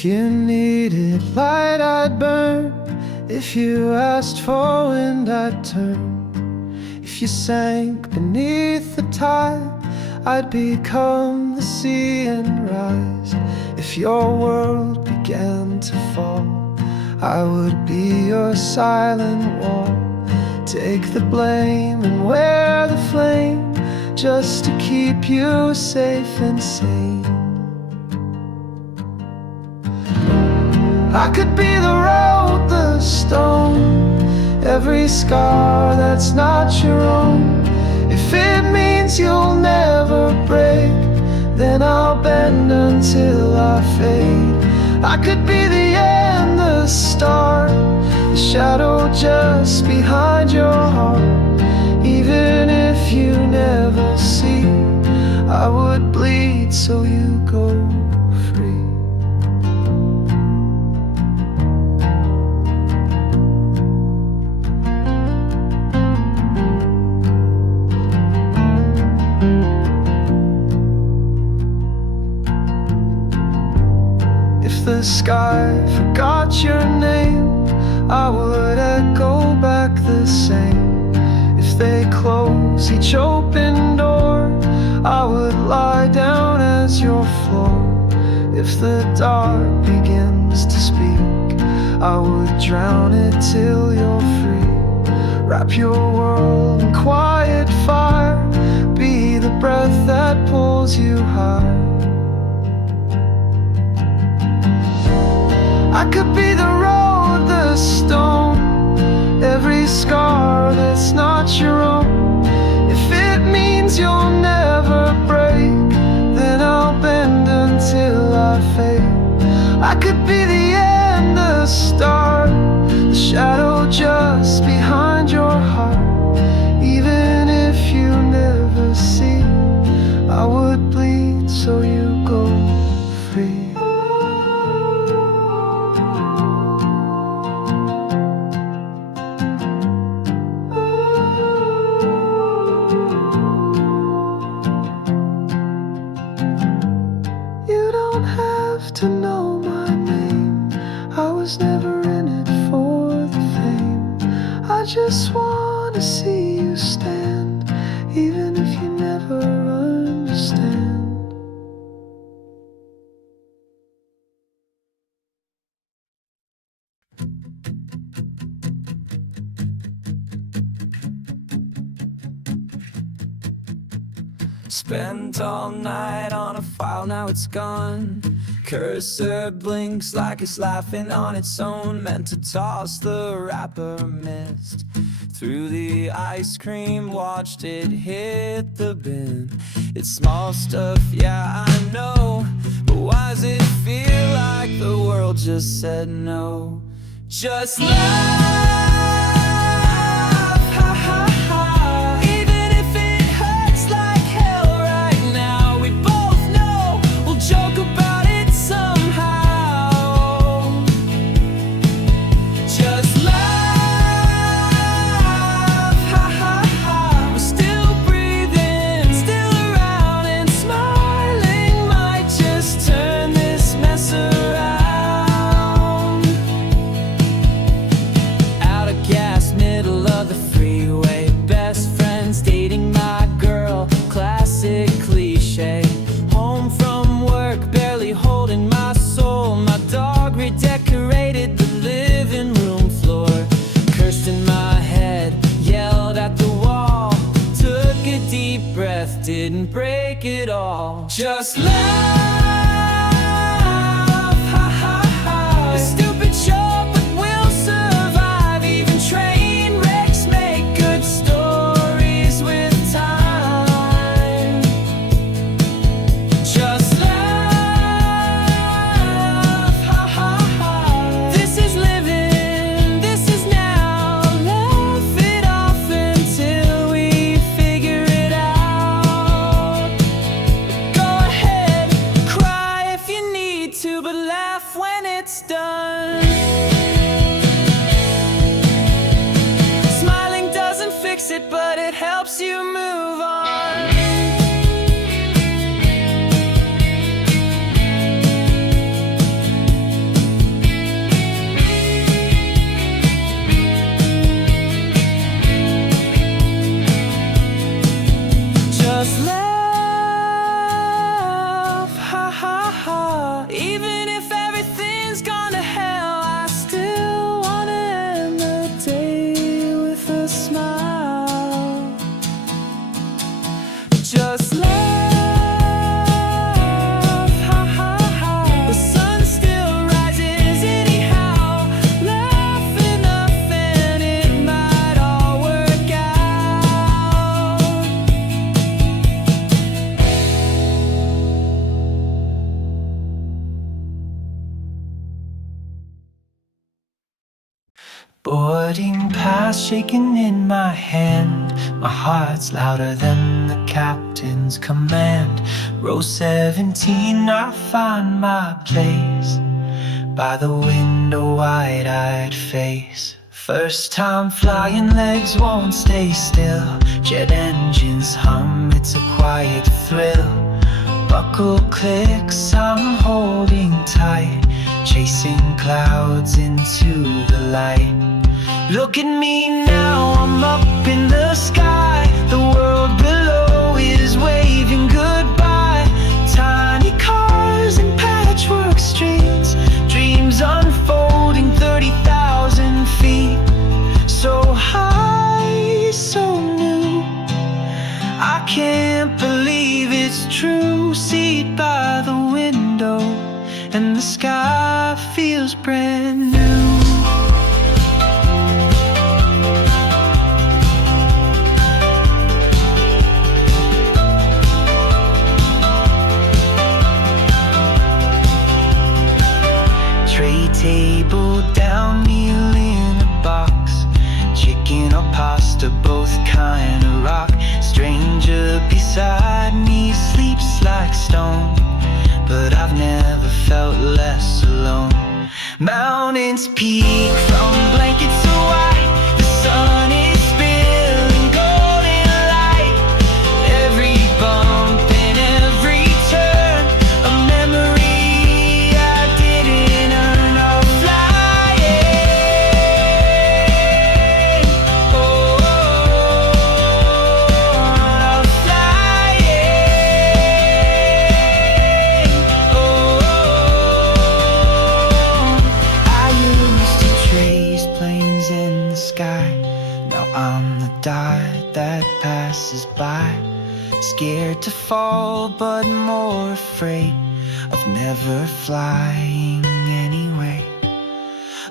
If you needed light, I'd burn. If you asked for wind, I'd turn. If you sank beneath the tide, I'd become the sea and rise. If your world began to fall, I would be your silent wall. Take the blame and wear the flame, just to keep you safe and sane. I could be the road, the stone, every scar that's not your own. If it means you'll never break, then I'll bend until I fade. I could be the end, the start, the shadow just behind your heart. Even if you never see, I would bleed so you go free. If the sky forgot your name, I would echo back the same. If they close each open door, I would lie down as your floor. If the dark begins to speak, I would drown it till you're free. Wrap your world in quiet fire, be the breath that pulls you high. I could be the road, the stone, every scar that's not your own. If it means you'll never break, then I'll bend until I fade. I could be the end, the start, the shadow just behind your heart. Even if you never see, I would bleed so you go free. To know my name, I was never in it for the fame. I just wanna see you stand, even if you never understand. Spent all night on a file, now it's gone. Cursor blinks like it's laughing on its own. Meant to toss the wrapper, missed through the ice cream, watched it hit the bin. It's small stuff, yeah, I know, but why does it feel like the world just said no? Just laugh. Didn't break it all. Just laugh, ha ha ha. It's stupid show, but we'll survive. Even train wrecks make good stories with time. Just laugh, ha ha ha. This is living, this is now. Laugh it off until we figure it out. But laugh when it's done. Smiling doesn't fix it, but it helps you move on. Boarding pass shaking in my hand. My heart's louder than the captain's command. Row 17, I find my place by the window, wide-eyed face. First time flying, legs won't stay still. Jet engines hum, it's a quiet thrill. Buckle clicks, I'm holding tight, chasing clouds into the light. Look at me now, I'm up in the sky. The world below is waving goodbye. Tiny cars and patchwork streets, dreams unfolding 30,000 feet. So high, so new, I can't believe it's true. Seat by the window and the sky feels brand new. Tray table down, meal in a box. Chicken or pasta, both kind of rock. Stranger beside me sleeps like stone, but I've never felt less alone. Mountains peak from blankets of white. The sun is spilling golden light. Every bump and every turn, a memory I didn't earn. I'll flying. Oh, I'll flying. I used to chase planes in the sky. Now I'm the dot that passes by. Scared to fall, but more afraid of never flying anyway.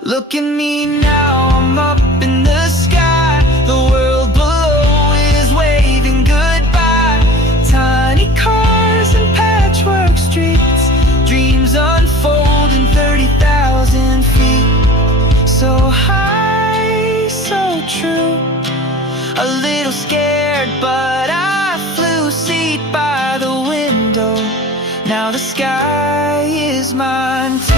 Look at me now, I'm up in the sky. The world below is waving goodbye. Tiny cars and patchwork streets, dreams unfold in 30,000 feet. So high, so true. A little scared, but I flew. Seat by the window, now the sky is mine too.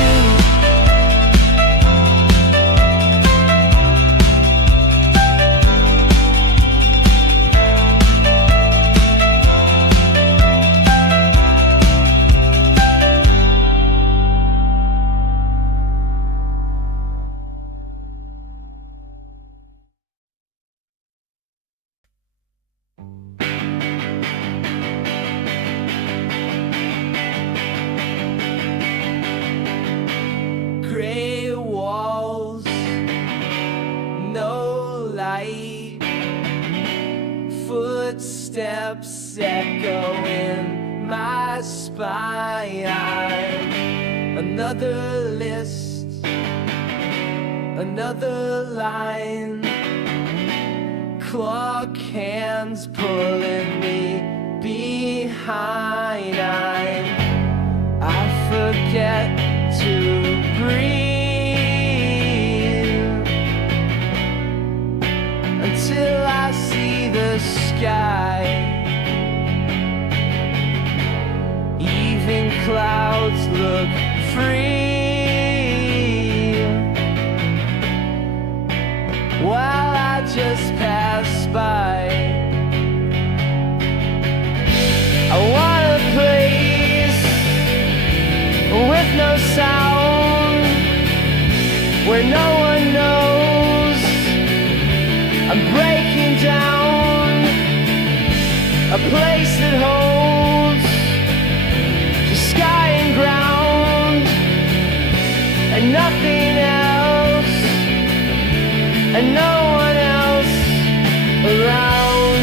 Gray walls, no light, footsteps echo in my spine. Another list, another line, clock hands pulling me behind. I forget to breathe until I see the sky. Even clouds look free while I just pass by. I want a place with no sound, where no one knows I'm breaking down. A place that holds the sky and ground and nothing else, and no one else around.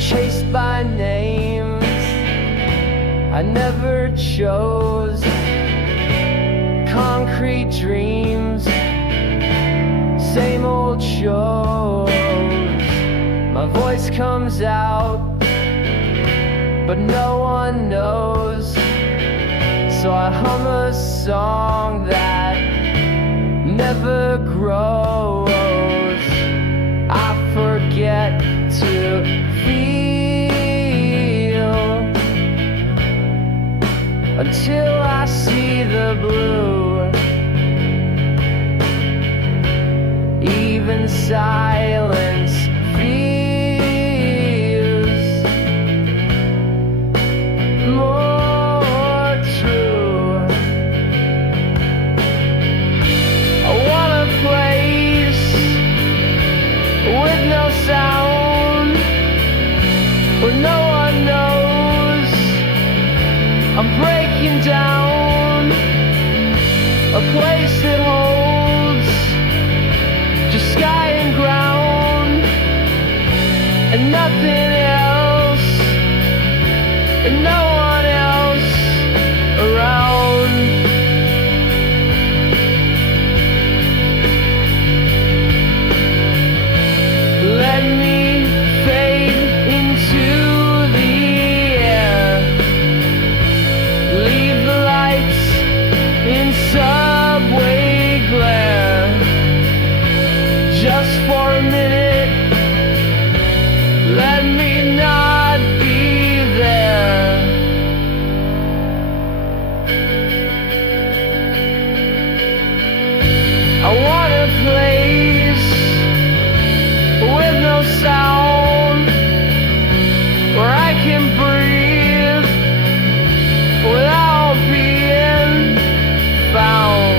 Chased by names I never chose, concrete dreams same old shows. My voice comes out, but no one knows. So I hum a song that never grows. I forget to feel until I see the blue. Even silence feels more true. I want a place with no sound, where no one knows I'm breaking down. A place that holds just sky and ground and nothing else, and no one else around. Let me fade into the air, leave the lights in subway glare. Just for a minute, let me not be there. I want a place with no sound, where I can breathe without being found.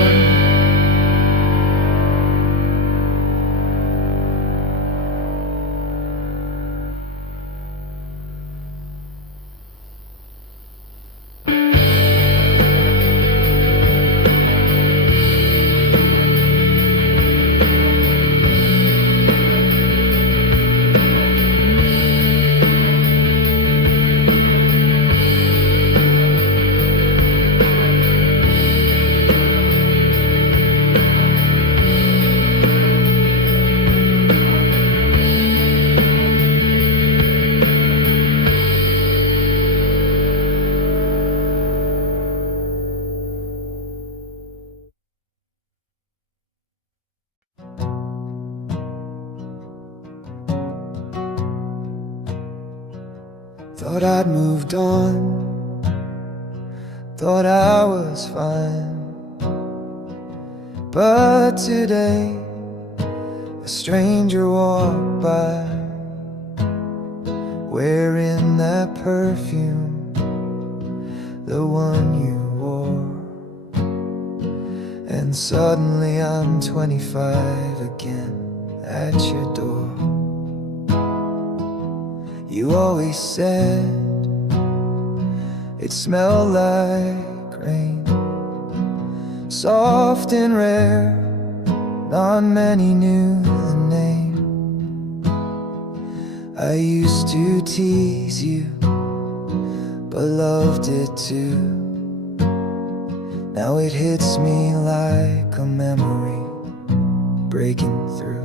Thought I'd moved on, thought I was fine, but today a stranger walked by, wearing that perfume, the one you wore. And suddenly I'm 25 again at your door. You always said it smelled like rain, soft and rare, not many knew the name. I used to tease you, but loved it too. Now it hits me like a memory breaking through.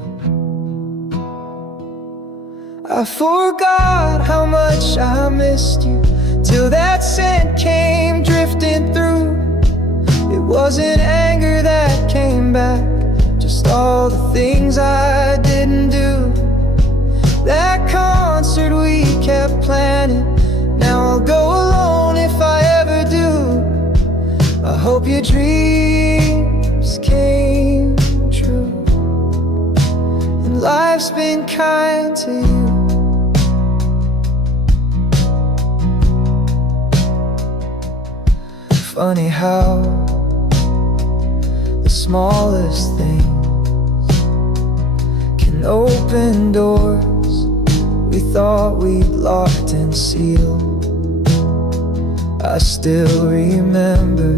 I forgot how much I missed you, till that scent came drifting through. It wasn't anger that came back, just all the things I didn't do. That concert we kept planning, now I'll go alone if I ever do. I hope your dreams came true, and life's been kind to you. Funny how the smallest things can open doors we thought we'd locked and sealed. I still remember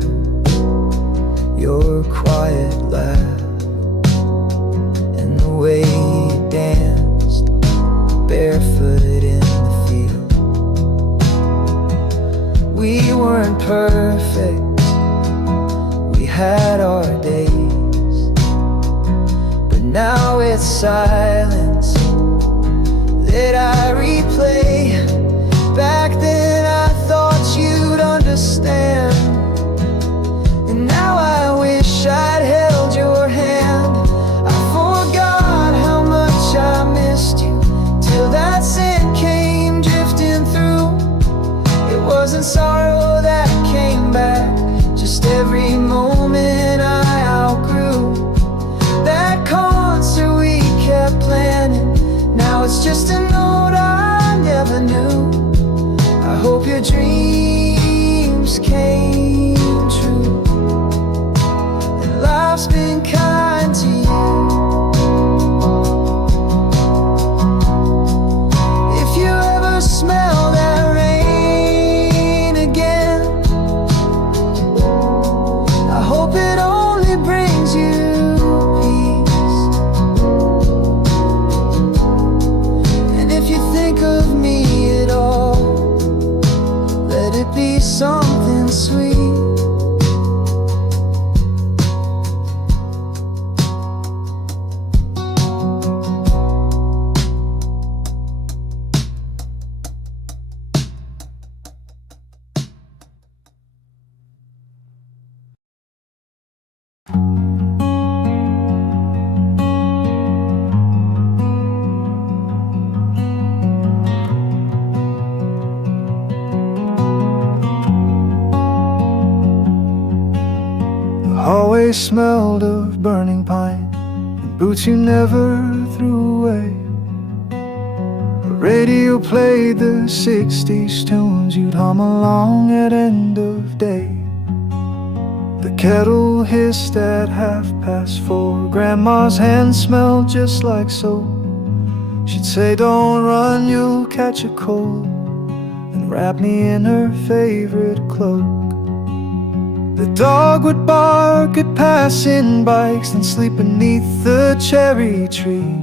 your quiet laugh and the way you danced barefoot in the field. We weren't perfect, we had our days, but now it's silence that I replay. Back then I thought you'd understand, and now I wish I'd held your hand. I forgot how much I missed you till that scent came drifting through. It wasn't sorrow that came back, just every moment I outgrew. That concert we kept planning, now it's just a note I never knew. I hope your dreams came true, and life's been kind to you. If you ever smell that rain again, I hope it only brings you peace. And if you think of me at all, let it be something sweet. Always smelled of burning pine and boots you never threw away. The radio played the 60s tunes you'd hum along at end of day. The kettle hissed at 4:30. Grandma's hands smelled just like soap. She'd say, don't run, you'll catch a cold, and wrap me in her favorite cloak. The dog would bark at passing bikes, then sleep beneath the cherry tree.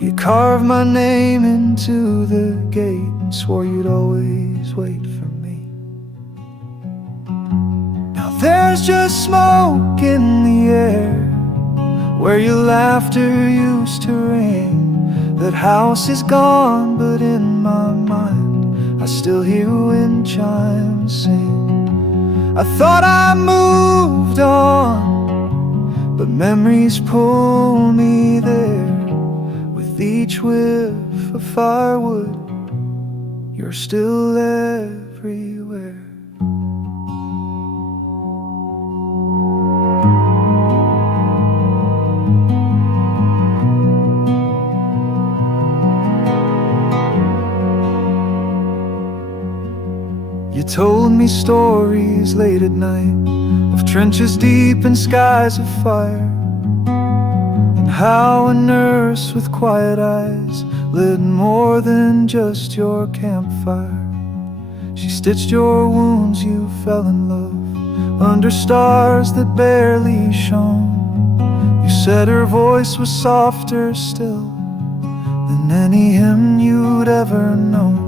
You carved my name into the gate and swore you'd always wait for me. Now there's just smoke in the air where your laughter used to ring. That house is gone, but in my mind I still hear wind chimes sing. I thought I moved on, but memories pull me there. With each whiff of firewood, you're still everywhere. You told me stories late at night of trenches deep and skies of fire, and how a nurse with quiet eyes lit more than just your campfire. She stitched your wounds, you fell in love under stars that barely shone. You said her voice was softer still than any hymn you'd ever known.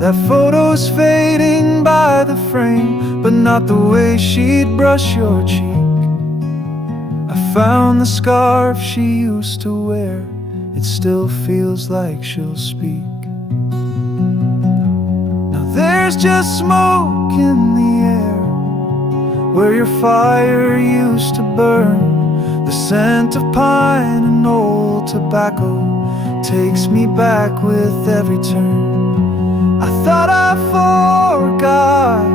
That photo's fading by the frame, but not the way she'd brush your cheek. I found the scarf she used to wear, it still feels like she'll speak. Now there's just smoke in the air where your fire used to burn. The scent of pine and old tobacco takes me back with every turn. I thought I forgot,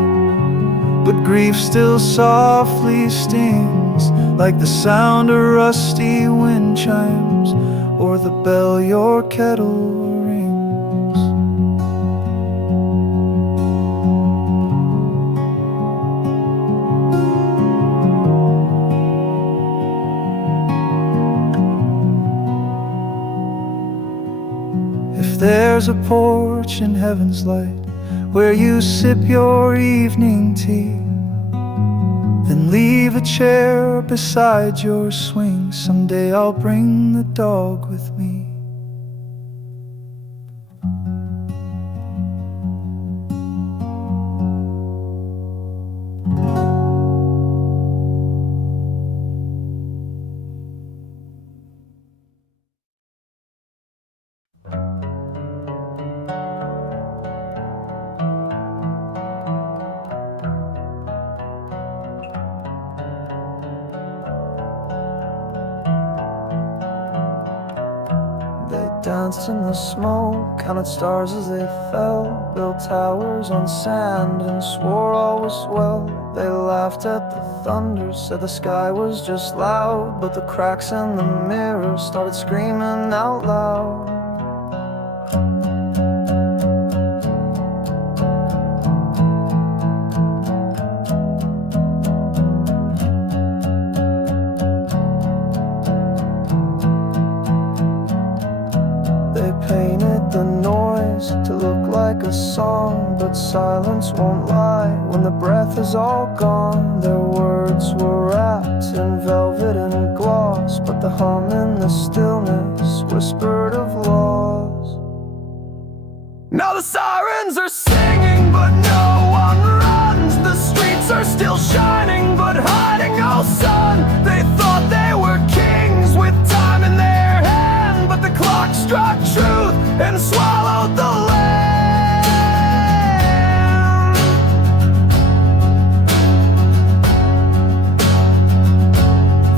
but grief still softly stings, like the sound of rusty wind chimes or the bell your kettle rings. If there's a porch in heaven's light where you sip your evening tea, then leave a chair beside your swing. Someday I'll bring the dog with me. danced in the smoke, counted stars as they fell, built towers on sand and swore all was well. They laughed at the thunder, said the sky was just loud, but the cracks in the mirror started screaming out loud. Painted the noise to look like a song, but silence won't lie when the breath is all gone. Their words were wrapped in velvet and gloss, but the hum in the stillness whispered of loss. Now the sirens are singing, but no one runs. The streets are still shining, but hiding no sun. They thought they were kings with time in their hand, but the clock struck truth and swallowed the land.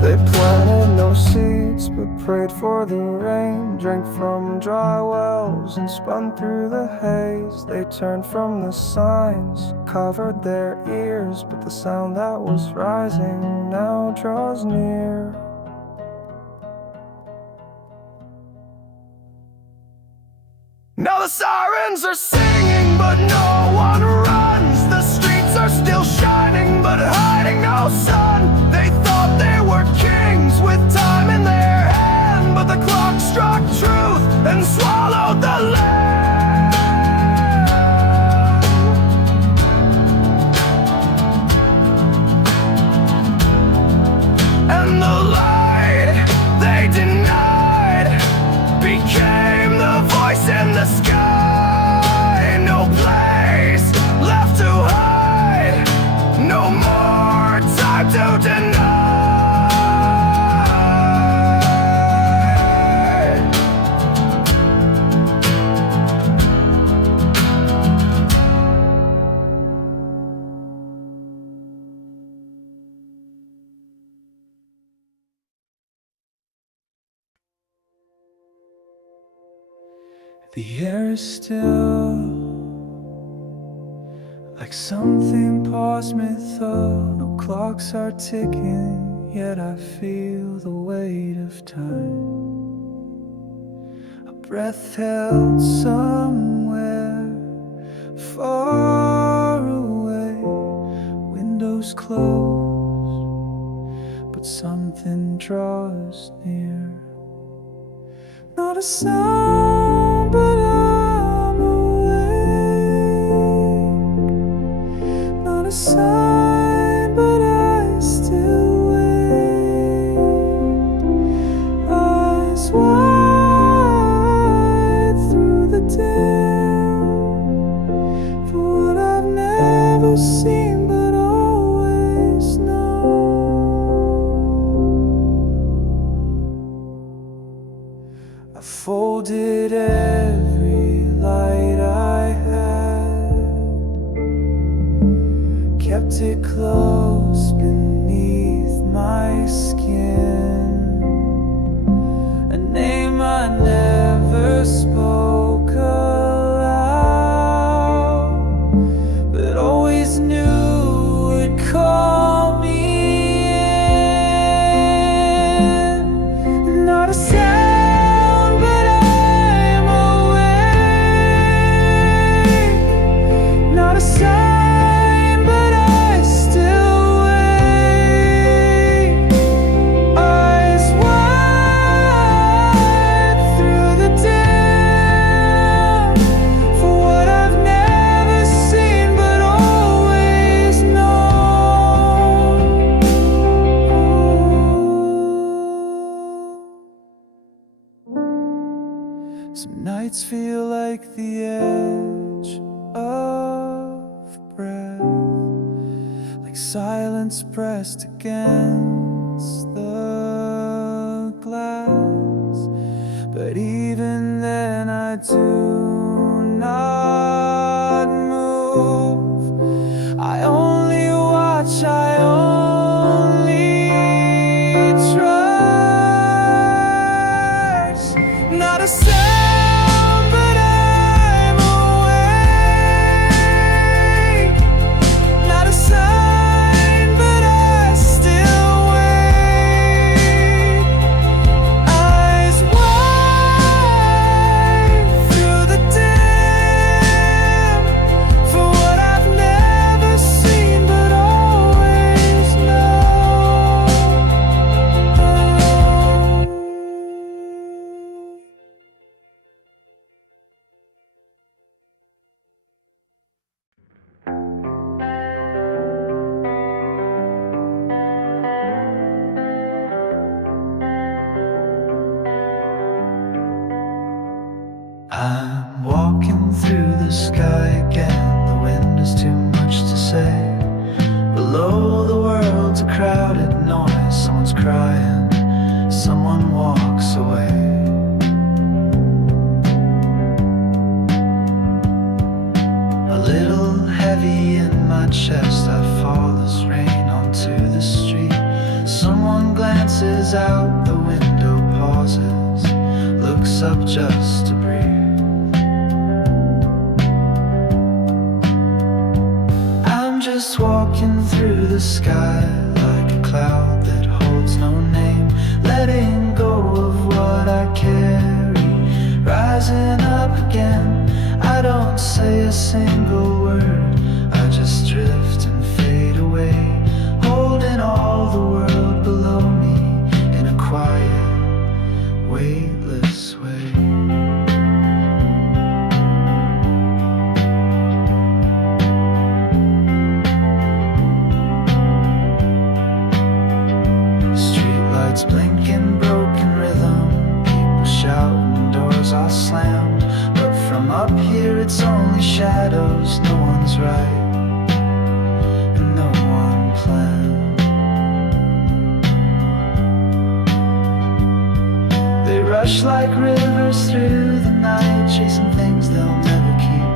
They planted no seeds but prayed for the rain, drank from dry wells and spun through the haze. They turned from the signs, covered their ears, but the sound that was rising now draws near. Now the sirens are singing, but no one runs. The streets are still shining, but hiding no sun. They thought they were kings with time in their hand, but the clock struck truth and swallowed the land. And the light they denied became the voice in the sky. No place left to hide, no more time to deny. The air is still, like something paused mid-thought. No clocks are ticking, yet I feel the weight of time. A breath held somewhere far away. Windows closed, but something draws near. Not a sound, but I'm awake. Not a sign, but I still wait. Eyes wide through the dim, for what I've never seen but always known. I folded every light I had, kept it close beneath my skin. A name I never spoke aloud, but always knew would call me in. Not a sound, sign, but I still wait. Eyes wide through the dim, for what I've never seen but always known. Some nights feel like the edge of breath, like silence pressed against the glass. But even then I do not move. I only watch, I only trust. Not a sound, crying, someone walks away. A little heavy in my chest, I fall as rain onto the street. Someone glances out the window, pauses, looks up just to breathe. I'm just walking through the sky like a cloud that holds no name, letting go of what I carry, rising up again. I don't say a single word, I just drift and fade away, holding all the world below me in a quiet, weightless way. Streetlights blinking, broken rhythm, people shouting, doors are slammed. But from up here it's only shadows, no one's right and no one planned. They rush like rivers through the night, chasing things they'll never keep.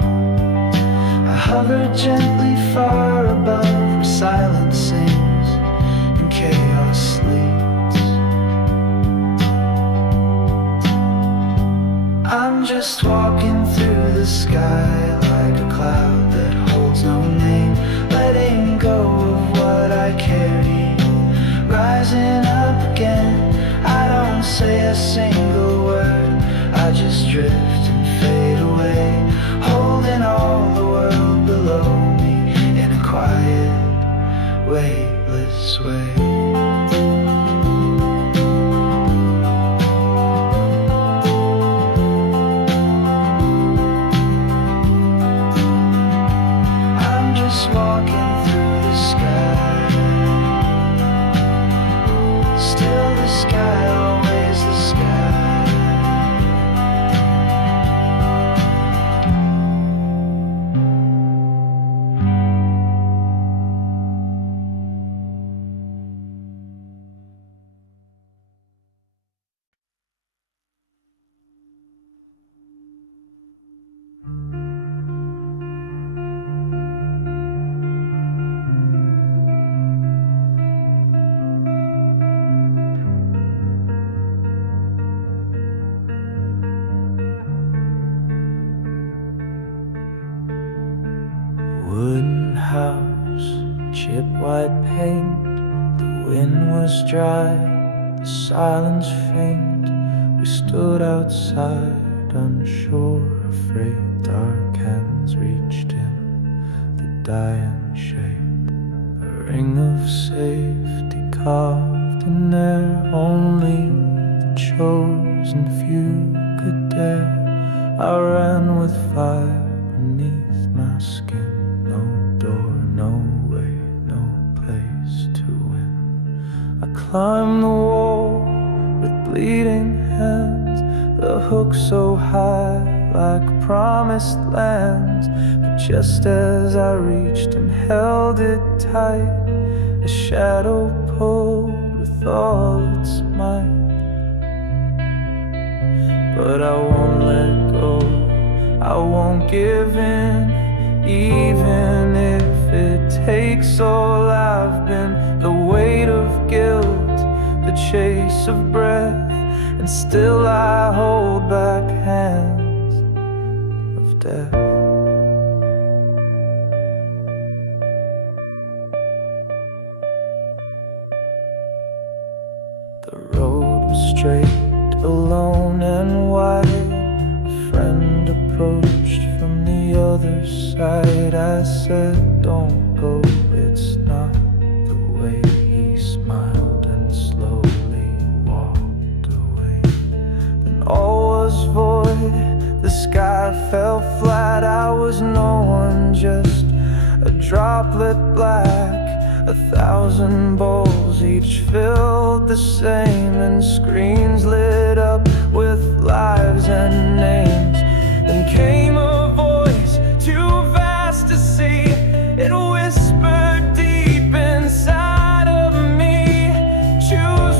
I hover gently far above where silence sings and chaos sleeps. I'm just walking through the sky like a cloud that holds no name, letting go of what I carry, rising up again. I don't say a single word, I just drift and fade away, holding all the world below me in a quiet, weightless way. Walking through the sky, still the sky, always the sky. Wooden house, chip white paint. The wind was dry, the silence faint. We stood outside, unsure, afraid. Dark hands reached in the dying shade. A ring of safety carved in there, only the chosen few could dare. I ran with fire beneath my skin. No door, no way, no place to win. I climbed the wall with bleeding hands, the hook so high like promised land. But just as I reached and held it tight, a shadow pulled with all its might. But I won't let go, I won't give in, even if it takes all I've been. The weight of guilt, the chase of breath, and still I hold back hands of death. The road was straight, alone and wide. A friend approached from the other side. I said, don't go, it's not the way. He smiled and slowly walked away. Then all was void, the sky fell flat. I was no one, just a droplet black. 1,000 bowls, each filled the same, and screens lit up with lives and names. Then came a voice too vast to see. It whispered deep inside of me, choose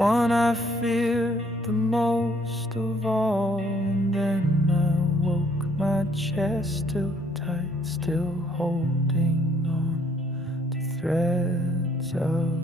one I feared the most of all. And then I woke, my chest still tight, still holding on to threads of